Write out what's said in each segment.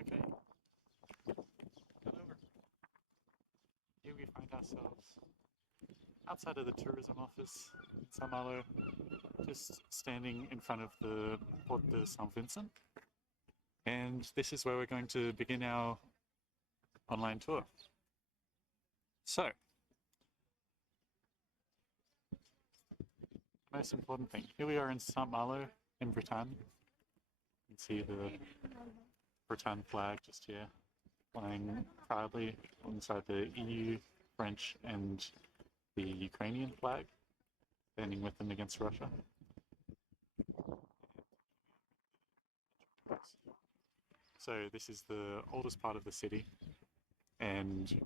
Okay, cut over. Here we find ourselves outside of the tourism office in St Malo, just standing in front of the Port de Saint Vincent. And this is where we're going to begin our online tour. So, most important thing, here we are in St Malo in Bretagne. You can see the Bretagne flag just here, flying proudly alongside the EU, French, and the Ukrainian flag, standing with them against Russia. So this is the oldest part of the city, and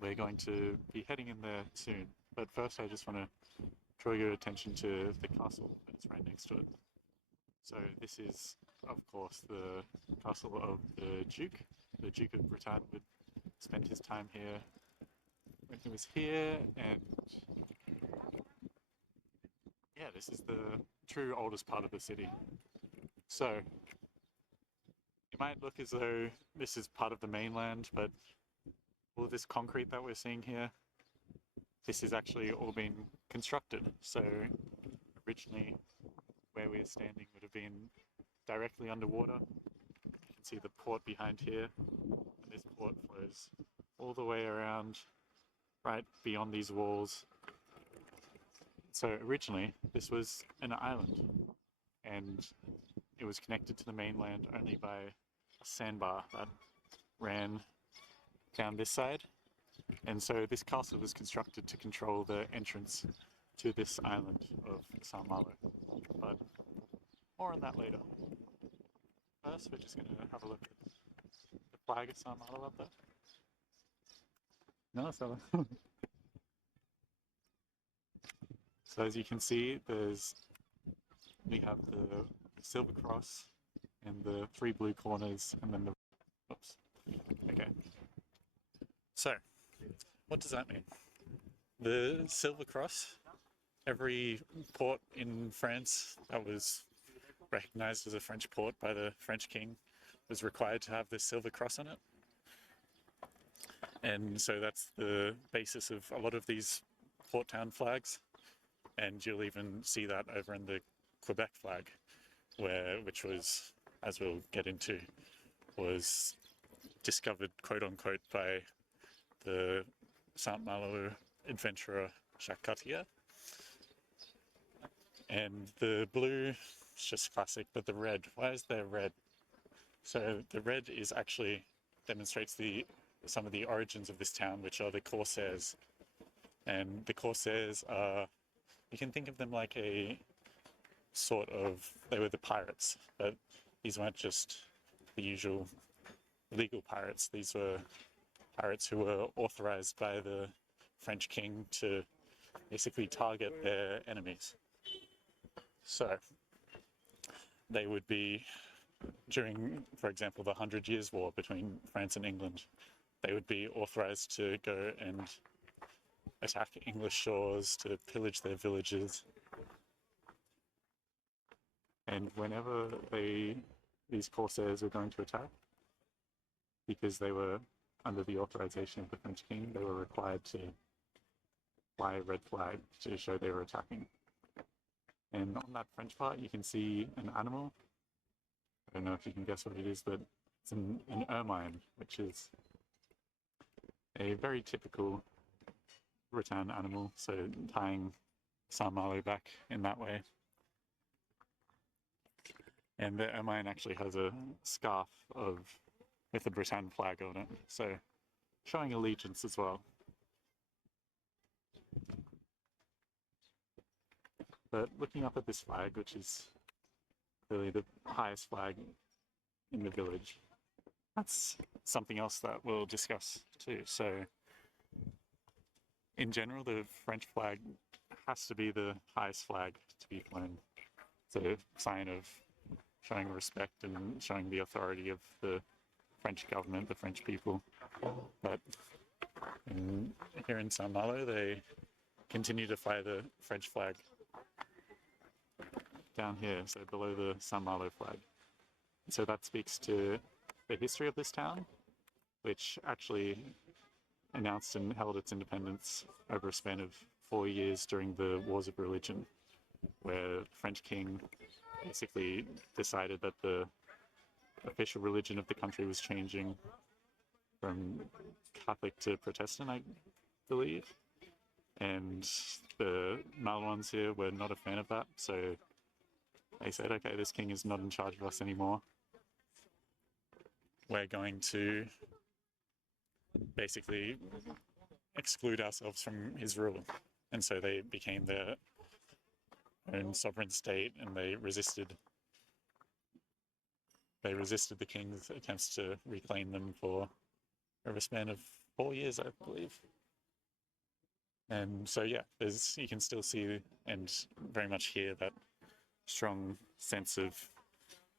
we're going to be heading in there soon. But first I just want to draw your attention to the castle that's right next to it. So this is, of course, the castle of the Duke of Bretagne would spend his time here when he was here, and yeah, this is the true oldest part of the city. So it might look as though this is part of the mainland, but all this concrete that we're seeing here, this is actually all been constructed. So originally where we're standing would have been directly underwater. You can see the port behind here, and this port flows all the way around right beyond these walls. So originally this was an island, and it was connected to the mainland only by a sandbar that ran down this side. And so this castle was constructed to control the entrance to this island of St Malo. But more on that later. First, we're just going to have a look at the flag of St Malo up there. No, so. So as you can see, we have the silver cross and the 3 blue corners, and then the, oops, okay. So, what does that mean? The silver cross, every port in France that was recognized as a French port by the French king was required to have this silver cross on it. And so that's the basis of a lot of these port town flags. And you'll even see that over in the Quebec flag, which was, as we'll get into, was discovered, quote unquote, by the St Malo adventurer Jacques Cartier. And the blue is just classic, but the red, why is there red? So the red is actually demonstrates some of the origins of this town, which are the Corsairs. And the Corsairs are, you can think of them like a sort of, they were the pirates, but these weren't just the usual legal pirates. These were pirates who were authorized by the French king to basically target their enemies. So they would be, during, for example, the 100 Years' War between France and England, they would be authorized to go and attack English shores, to pillage their villages. And whenever these Corsairs were going to attack, because they were under the authorization of the French king, they were required to fly a red flag to show they were attacking. And on that French part, you can see an animal. I don't know if you can guess what it is, but it's an ermine, which is a very typical Bretagne animal, so tying St Malo back in that way. And the ermine actually has a scarf with the Bretagne flag on it, so showing allegiance as well. But looking up at this flag, which is clearly the highest flag in the village, that's something else that we'll discuss too. So in general, the French flag has to be the highest flag to be flown. It's a sign of showing respect and showing the authority of the French government, the French people. But here in Saint Malo, they continue to fly the French flag down here, so below the Saint Malo flag. So that speaks to the history of this town, which actually announced and held its independence over a span of 4 years during the Wars of Religion, where the French king basically decided that the official religion of the country was changing from Catholic to Protestant, I believe. And the Malouins here were not a fan of that, so they said, okay, this king is not in charge of us anymore. We're going to basically exclude ourselves from his rule. And so they became their own sovereign state, and they resisted the king's attempts to reclaim them for over a span of 4 years, I believe. And so, yeah, you can still see and very much hear that strong sense of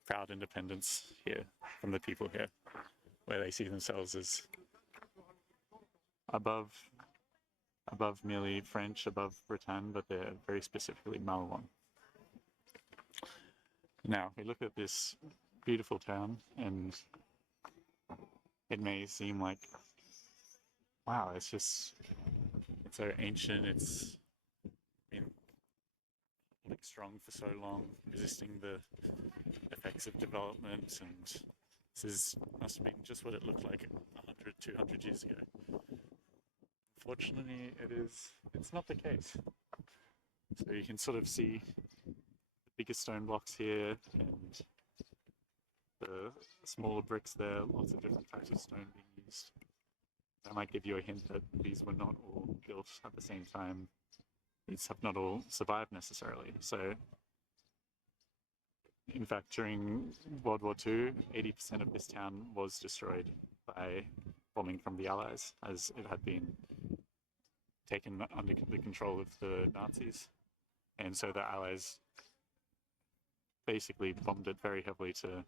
proud independence here from the people here, where they see themselves as above merely French, above Bretagne, but they're very specifically Malouin. Now, we look at this beautiful town, and it may seem like, wow, it's so ancient, it's been like strong for so long, resisting the effects of development, and must have been just what it looked like 100, 200 years ago. Unfortunately, it's not the case. So you can sort of see the bigger stone blocks here and the smaller bricks there, lots of different types of stone being used. That might give you a hint that these were not all built at the same time. These have not all survived necessarily. So, in fact, during World War II, 80% of this town was destroyed by bombing from the Allies, as it had been taken under the control of the Nazis. And so the Allies basically bombed it very heavily to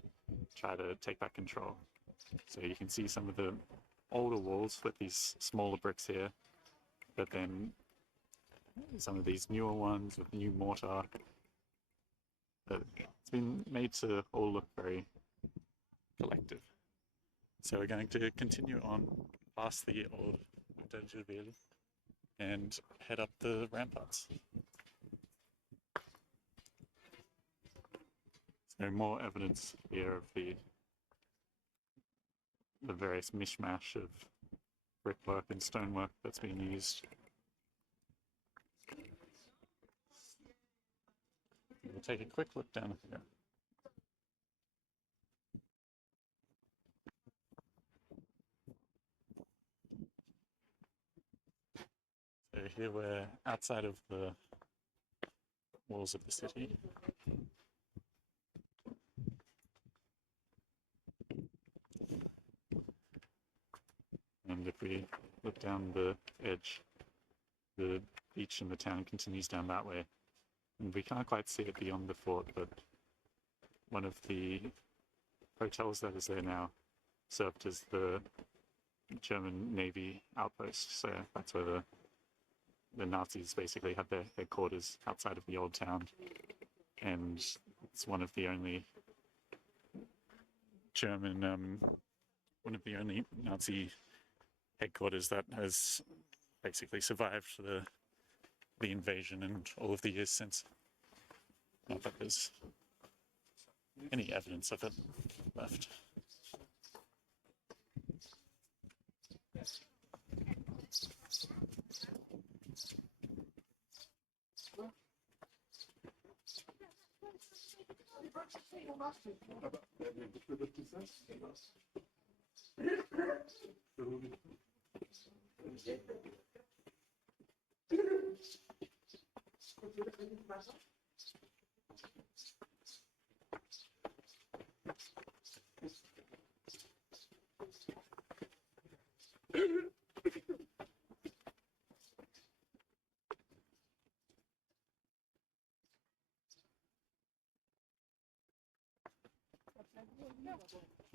try to take back control. So you can see some of the older walls with these smaller bricks here, but then some of these newer ones with new mortar. But it's been made to all look very collective. So we're going to continue on past the old Hotel Gilles and head up the ramparts. So more evidence here of the various mishmash of brickwork and stonework that's been used. We'll take a quick look down here. So here we're outside of the walls of the city. And if we look down the edge, the beach in the town continues down that way. And we can't quite see it beyond the fort, but one of the hotels that is there now served as the German Navy outpost. So that's where the Nazis basically had their headquarters outside of the old town. And it's one of the only Nazi headquarters that has basically survived the invasion and all of the years since. Not that there's any evidence of it left.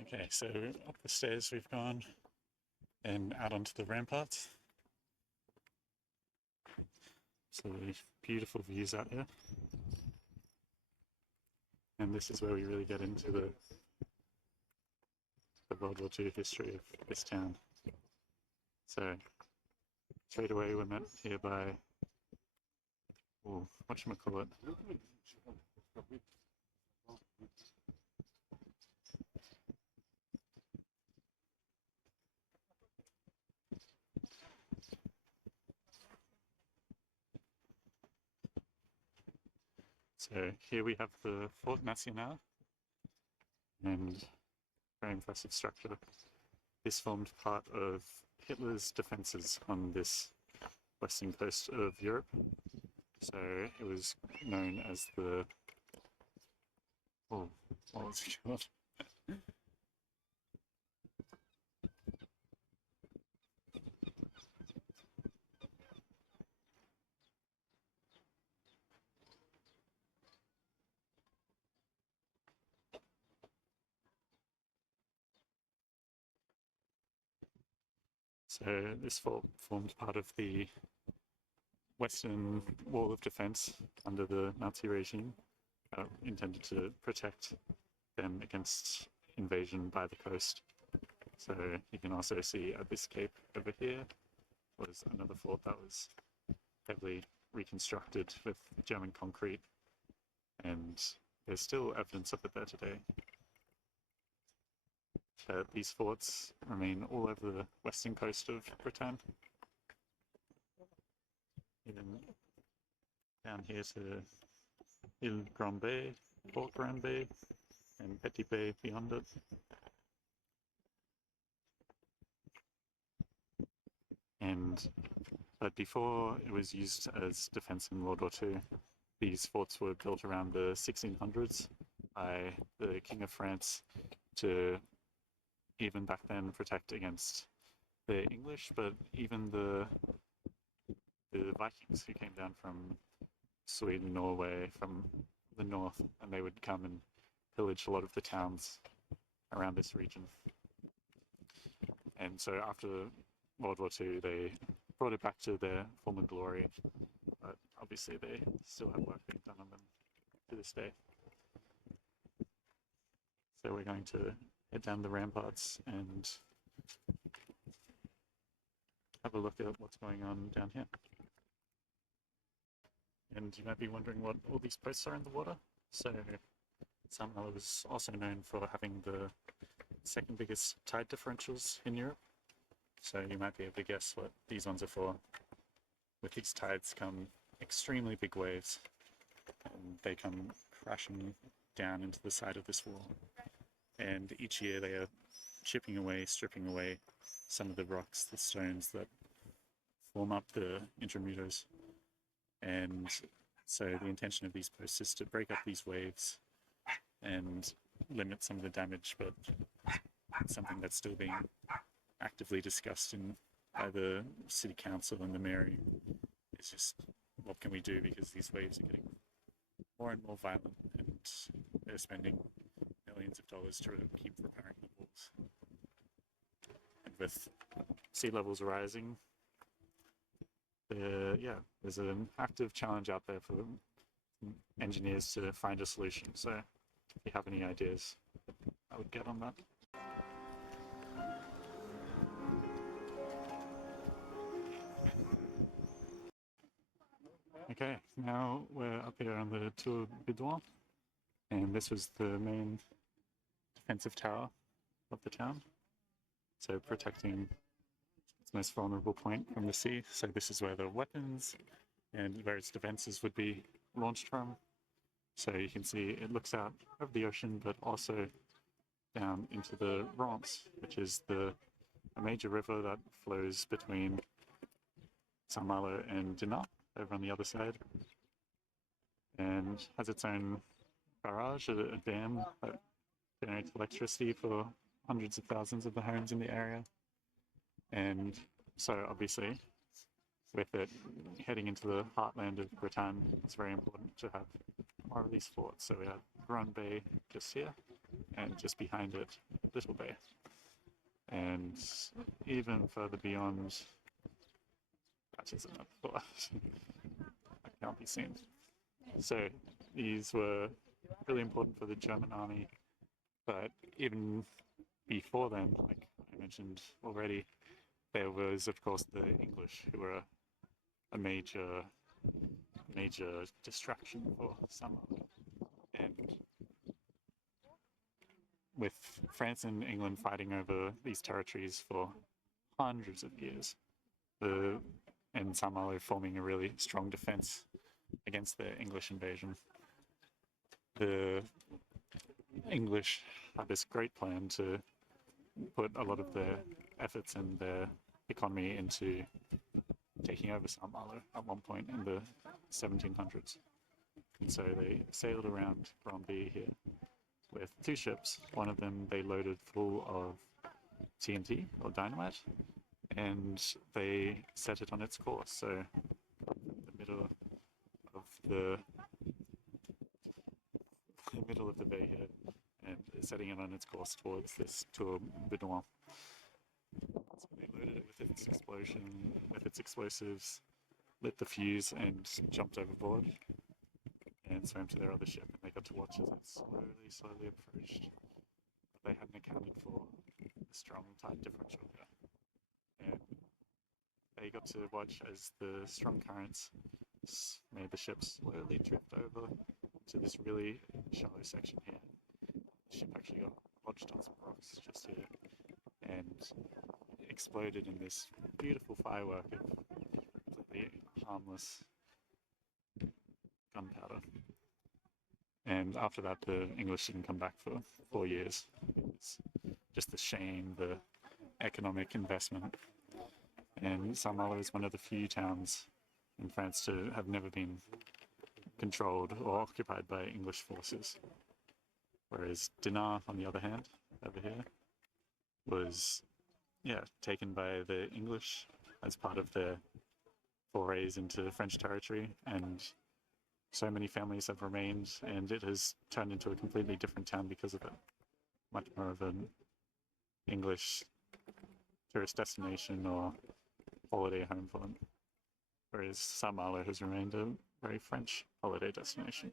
Okay, so up the stairs we've gone and out onto the ramparts. So beautiful views out here. And this is where we really get into the World War II history of this town. So straight away we're met here by, whatchamacallit? So here we have the Fort National, and very impressive structure. This formed part of Hitler's defences on this western coast of Europe. So it was known as the, what was it called? So this fort formed part of the Western Wall of Defense under the Nazi regime, intended to protect them against invasion by the coast. So you can also see at this cape over here was another fort that was heavily reconstructed with German concrete, and there's still evidence of it there today. These forts remain all over the western coast of Bretagne, even down here to Ile Grand Bay, Port Grand Bay, and Petit Bay beyond it. But before it was used as defense in World War II, these forts were built around the 1600s by the King of France to even back then protect against the English, but even the Vikings who came down from Sweden, Norway, from the north, and they would come and pillage a lot of the towns around this region. And so after World War II, they brought it back to their former glory, but obviously they still have work being done on them to this day. So we're going to head down the ramparts and have a look at what's going on down here. And you might be wondering what all these posts are in the water. So St. Malo is also known for having the second biggest tide differentials in Europe. So you might be able to guess what these ones are for. With these tides come extremely big waves, and they come crashing down into the side of this wall. And each year they are chipping away, stripping away some of the rocks, the stones that form up the intramuros. And so the intention of these posts is to break up these waves and limit some of the damage, but it's something that's still being actively discussed by the city council and the mayor. It's just, what can we do, because these waves are getting more and more violent, and they're spending millions of dollars to keep repairing the walls. And with sea levels rising, there's an active challenge out there for engineers to find a solution. So if you have any ideas, I would get on that. Okay, now we're up here on the Tour Bidouin, and this was the main defensive tower of the town, so protecting its most vulnerable point from the sea. So this is where the weapons and various defenses would be launched from. So you can see it looks out over the ocean, but also down into the Rance, which is a major river that flows between St. Malo and Dinant, over on the other side, and has its own barrage, a dam that generates electricity for hundreds of thousands of the homes in the area. And so obviously, with it heading into the heartland of Bretagne, it's very important to have more of these forts. So we have Grand Bay just here, and just behind it, Little Bay. And even further beyond, that is another thought. That can't be seen. So these were really important for the German army, but even before then, like I mentioned already, there was, of course, the English, who were a major distraction for Saint-Malo. And with France and England fighting over these territories for hundreds of years, and Saint-Malo forming a really strong defense against the English invasion, the English had this great plan to put a lot of their efforts and their economy into taking over Saint-Malo at one point in the 1700s. And so they sailed around Granby here with 2 ships. One of them they loaded full of TNT, or dynamite, and they set it on its course. So the middle of the bay here, and setting it on its course towards this Tour Bedouin. So they loaded it with its explosion, with its explosives, lit the fuse, and jumped overboard and swam to their other ship. And they got to watch as it slowly approached. But they hadn't accounted for the strong tide differential here. And they got to watch as the strong currents made the ship slowly drift over to this really shallow section here. The ship actually got lodged on some rocks just here and exploded in this beautiful firework of completely harmless gunpowder. And after that, the English didn't come back for 4 years. It was just the shame, the economic investment. And Saint-Malo is one of the few towns in France to have never been controlled or occupied by English forces. Whereas Dinard, on the other hand, over here, was, taken by the English as part of their forays into French territory, and so many families have remained, and it has turned into a completely different town because of it. Much more of an English tourist destination or holiday home for them. Whereas Saint-Malo has remained a very French holiday destination.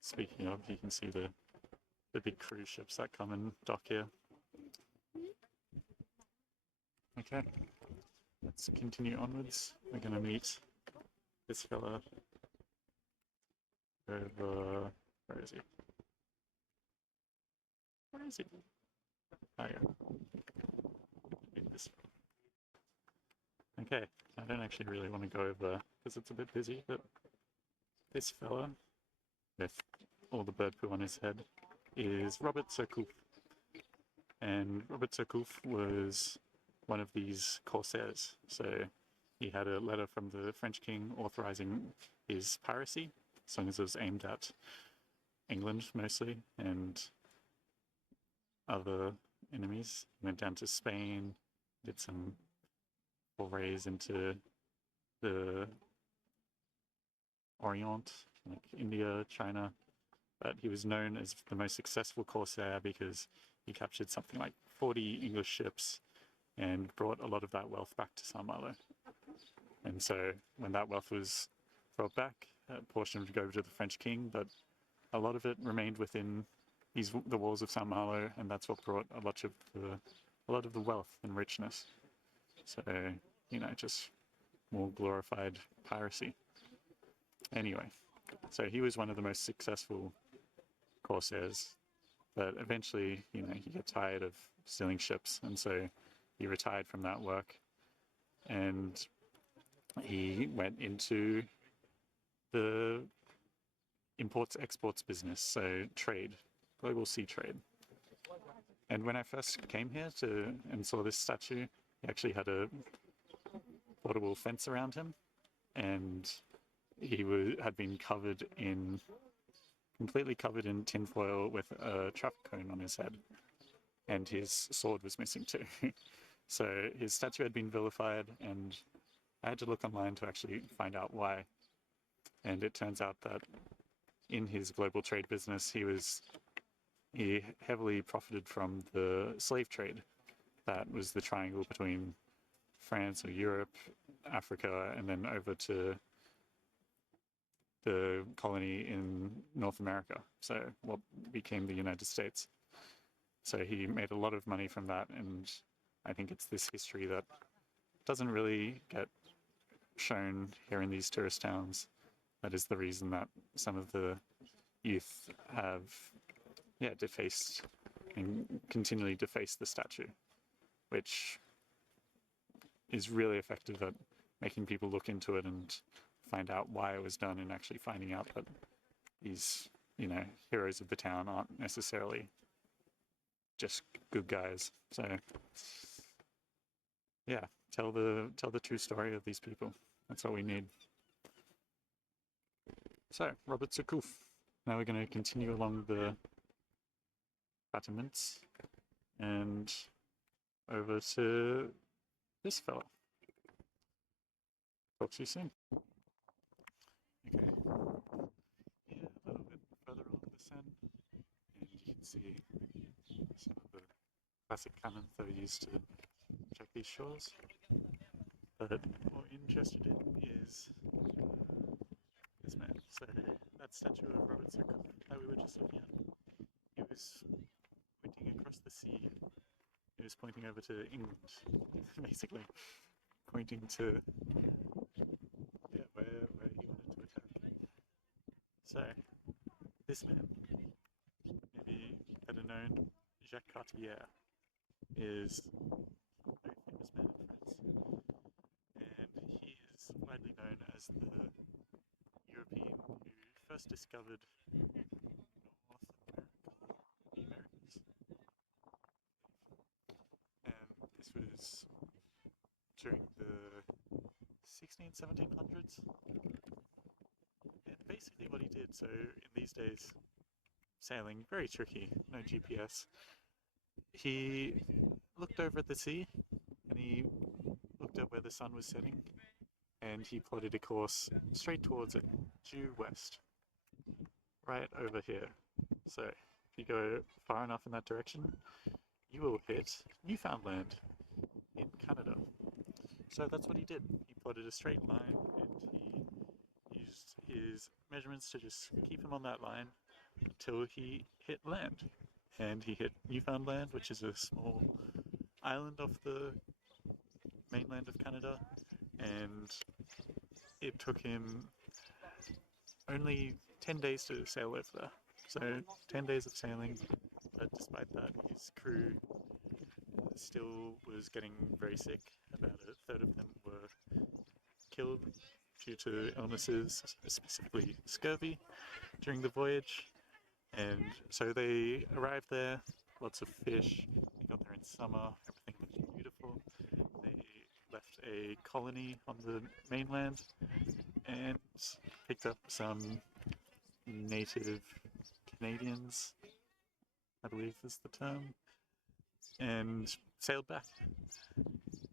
Speaking of, you can see the big cruise ships that come and dock here. Okay, let's continue onwards. We're going to meet this fella over... Where is he? Where is he? Oh, yeah. This. Okay, I don't actually really want to go over because it's a bit busy, but this fella with all the bird poo on his head is Robert Surcouf. And Robert Surcouf was one of these corsairs. So he had a letter from the French king authorizing his piracy, as long as it was aimed at England mostly and other enemies. He went down to Spain, did some forays into the Orient, like India, China, but he was known as the most successful corsair because he captured something like 40 English ships and brought a lot of that wealth back to Saint-Malo. And so when that wealth was brought back, a portion would go to the French king, but a lot of it remained within the walls of Saint-Malo, and that's what brought a lot of the wealth and richness. So, just more glorified piracy. Anyway, so he was one of the most successful corsairs, but eventually, he got tired of stealing ships, and so he retired from that work, and he went into the imports-exports business, so trade, global sea trade. And when I first came here and saw this statue, he actually had a portable fence around him, and he had been completely covered in tinfoil with a traffic cone on his head, and his sword was missing too. So his statue had been vilified, and I had to look online to actually find out why. And it turns out that in his global trade business, he heavily profited from the slave trade. That was the triangle between France or Europe, Africa, and then over to the colony in North America, so what became the United States. So he made a lot of money from that, and I think it's this history that doesn't really get shown here in these tourist towns. That is the reason that some of the youth have, defaced and continually defaced the statue, which is really effective at making people look into it and find out why it was done, and actually finding out that these, heroes of the town aren't necessarily just good guys. So yeah, tell the true story of these people. That's all we need. So Robert Surcouf. Now we're going to continue along the battlements and over to this fella. Talk to you soon. Okay. Yeah, a little bit further along the Seine, and you can see some of the classic cannons that are used to check these shores. But what we're interested in is this man. So that statue of Robert Surcouf that we were just looking at, he was pointing across the sea. He was pointing over to England, basically pointing to where he wanted to attack. So this man, maybe better known, Jacques Cartier, is a very famous man in France, and he is widely known as the European who first discovered North America, the Americas. And this was during the 1700s. And basically what he did, so in these days, sailing, very tricky, no GPS. He looked over at the sea, and he looked at where the sun was setting, and he plotted a course straight towards it, due west, right over here. So if you go far enough in that direction, you will hit Newfoundland in Canada. So that's what he did. He plotted a straight line, and he used his measurements to just keep him on that line until he hit land. And he hit Newfoundland, which is a small island off the mainland of Canada, and it took him only 10 days to sail over there. So 10 days of sailing, but despite that, his crew still was getting very sick. About a third of them were killed due to illnesses, specifically scurvy, during the voyage. And so they arrived there, lots of fish, they got there in summer, everything looked beautiful. They left a colony on the mainland and picked up some native Canadians, I believe is the term, and sailed back.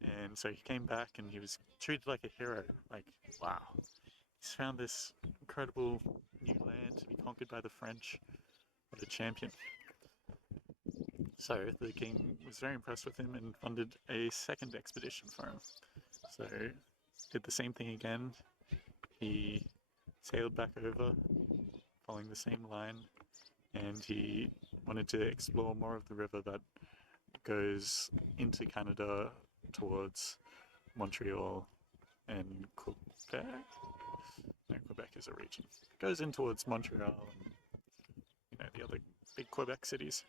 And so he came back and he was treated like a hero, like, wow, he's found this incredible new land to be conquered by the French. What a champion. So the king was very impressed with him and funded a second expedition for him. So did the same thing again. He sailed back over, following the same line, and he wanted to explore more of the river that goes into Canada towards Montreal and Quebec. No, Quebec is a region. It goes in towards Montreal and the other big Quebec cities.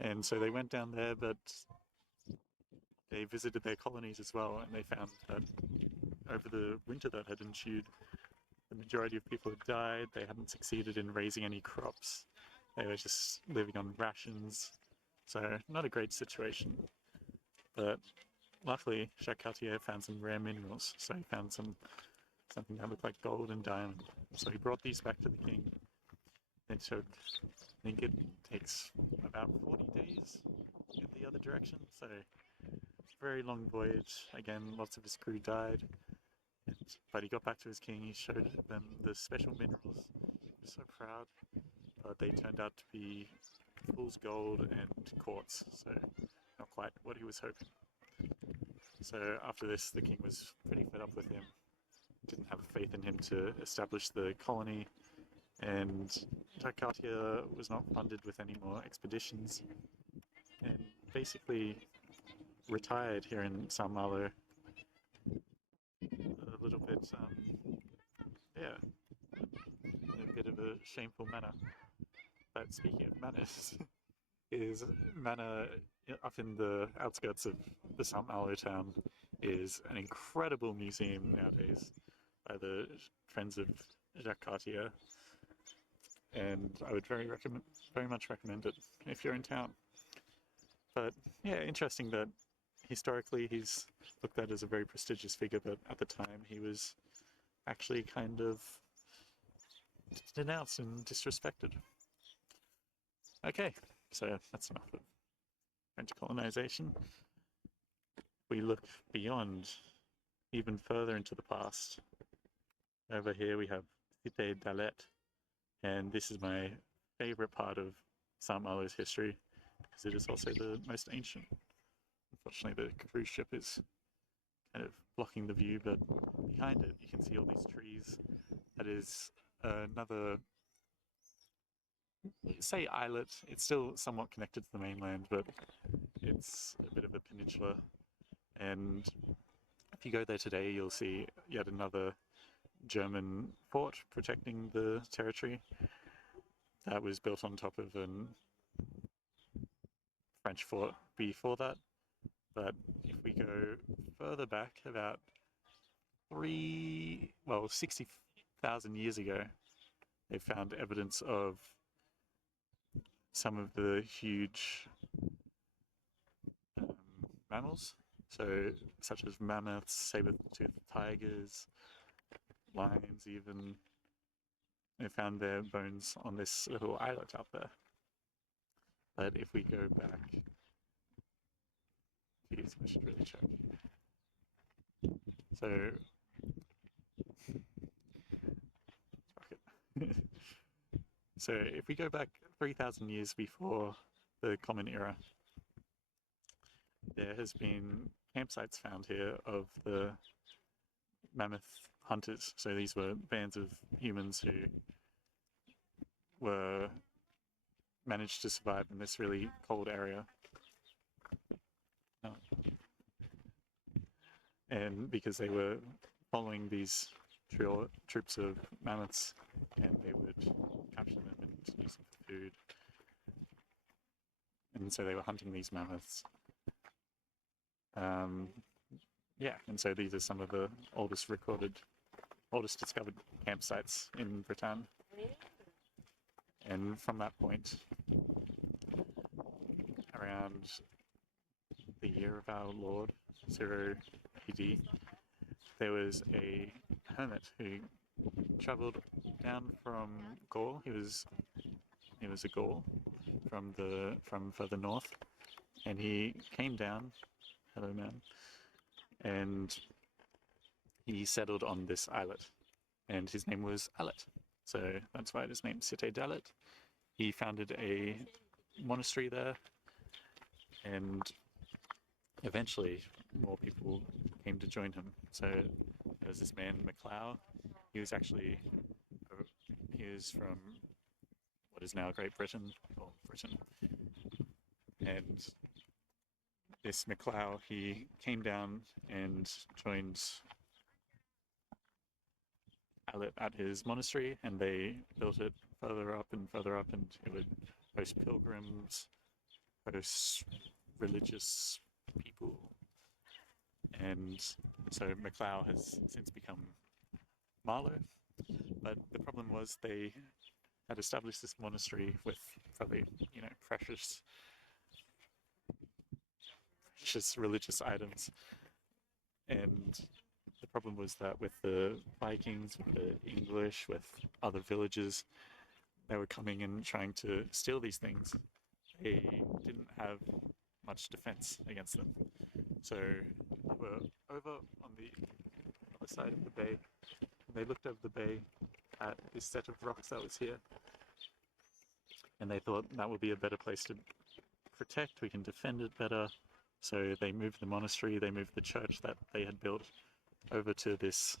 And so they went down there, but they visited their colonies as well, and they found that over the winter that had ensued, the majority of people had died. They hadn't succeeded in raising any crops. They were just living on rations. So not a great situation. But luckily, Jacques Cartier found some rare minerals. So he found something that looked like gold and diamond. So he brought these back to the king. And so I think it takes about 40 days in the other direction. So very long voyage. Again, lots of his crew died. But he got back to his king. He showed them the special minerals so proud. But they turned out to be fool's gold and quartz, so not quite what he was hoping. So after this, the king was pretty fed up with him, didn't have faith in him to establish the colony, and Jakarta was not funded with any more expeditions, and basically retired here in Sao Malo a little bit, yeah, in a bit of a shameful manner. But speaking of manners, is Mana up in the outskirts of the Sao Malo town is an incredible museum nowadays by the Friends of Jakarta, and I would very much recommend it if you're in town. But yeah, interesting that historically he's looked at as a very prestigious figure, but at the time he was actually kind of denounced and disrespected. Okay, so that's enough of French colonization. We look beyond, even further into the past. Over here we have Cité d'Alet, and this is my favorite part of Sao Malo's history because it is also the most ancient. Unfortunately, the cruise ship is kind of blocking the view, but behind it you can see all these trees. That is another, say, islet. It's still somewhat connected to the mainland, but it's a bit of a peninsula. And if you go there today, you'll see yet another German fort protecting the territory that was built on top of a French fort before that. But if we go further back, about 60,000 years ago, they found evidence of some of the huge mammals, so such as mammoths, saber-toothed tigers, lions even. They found their bones on this little islet up there. But if we go back, geez, I should really check. So, so if we go back 3,000 years before the Common Era, there has been campsites found here of the mammoth hunters. So these were bands of humans who were managed to survive in this really cold area. And because they were following these troops of mammoths, and they would capture them and use them for food. And so they were hunting these mammoths. Yeah, and so these are some of the oldest discovered campsites in Britain. And from that point, around the year of our Lord, 0 AD, there was a hermit who travelled down from Gaul. He was a Gaul from further north, and he came down. Hello, man. And he settled on this islet, and his name was Alet. So that's why it is named Cité d'Alet. He founded a monastery there, and eventually more people came to join him. So there was this man, MacLeod. He was from what is now Great Britain, or Britain. And this MacLeod, he came down and joined Alet at his monastery, and they built it further up, and it would host pilgrims, host religious people. And so MacLeod has since become Malo, but the problem was they had established this monastery with probably, precious religious items. And the problem was that with the Vikings, with the English, with other villages, they were coming and trying to steal these things. They didn't have much defense against them. So they were over on the other side of the bay. They looked over the bay at this set of rocks that was here. And they thought that would be a better place to protect, we can defend it better. So they moved the monastery, they moved the church that they had built over to this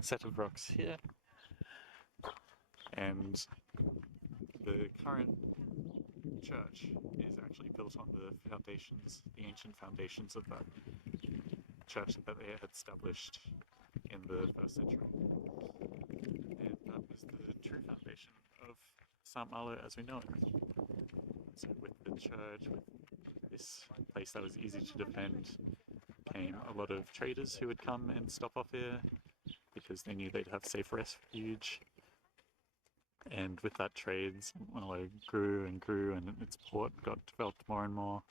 set of rocks here. And the current church is actually built on the foundations, the ancient foundations of that church that they had established in the 1st century. And that was the true foundation of St. Malo as we know it. So with the church, with this place that was easy to defend, came a lot of traders who would come and stop off here because they knew they'd have safe refuge. And with that, trade, Malo grew and grew, and its port got developed more and more,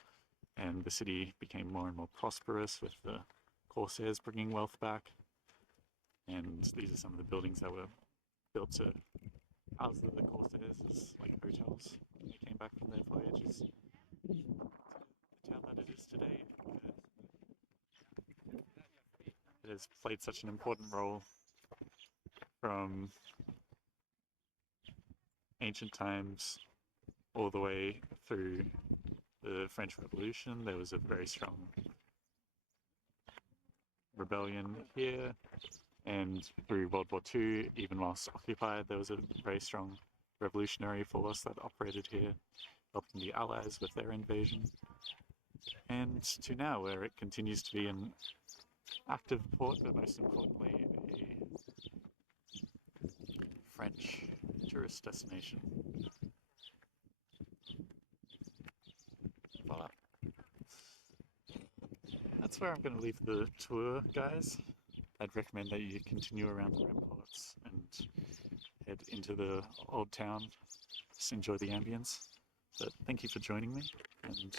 and the city became more and more prosperous with the corsairs bringing wealth back. And these are some of the buildings that were built to house the corsairs as like hotels when they came back from their voyages. The town that it is today. It has played such an important role from ancient times all the way through the French Revolution. There was a very strong rebellion here, and through World War II, even whilst occupied, there was a very strong revolutionary force that operated here, helping the Allies with their invasion. And to now, where it continues to be an active port, but most importantly, a French tourist destination. Voila. That's where I'm going to leave the tour, guys. I'd recommend that you continue around the ramparts and head into the old town. Just enjoy the ambience. But thank you for joining me, and